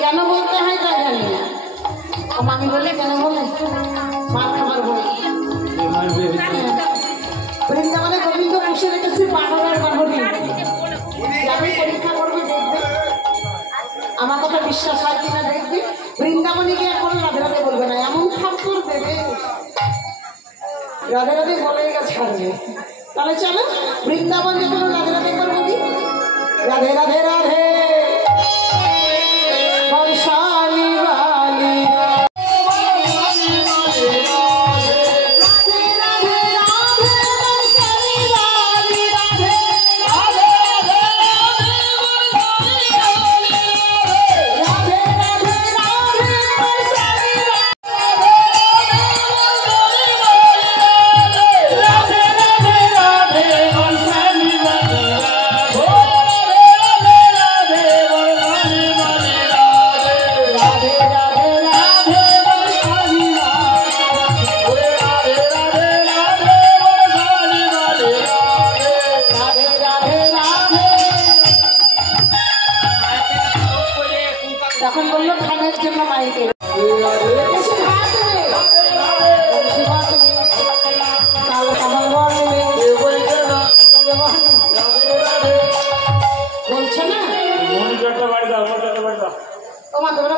কেন বলতে হয় তা জানি না। আমি বলি কেন বলে মার খাবার বলে বৃন্দাবনে গোবিন্দ বসে রেখেছি বানর আর বানরী। আমি পরীক্ষা করবি দেখবি আমার কথা বিশ্বাস হয় কিনা দেখবি। বৃন্দাবনে গিয়ে এখন রাধে রাধে বলবে না, এমন ঠাকুর দেবে রাধে রাধে বলে ছাড়বে। তাহলে চলো বৃন্দাবন যখন রাধে রাধে করবো কি রাধে রাধে রাধে বর্ষালি বালি তখন বললো খানের জন্য মাইকে বলছে না তোমার তোমরা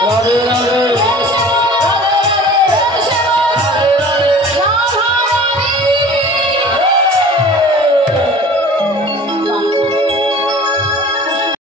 রাধে রাধে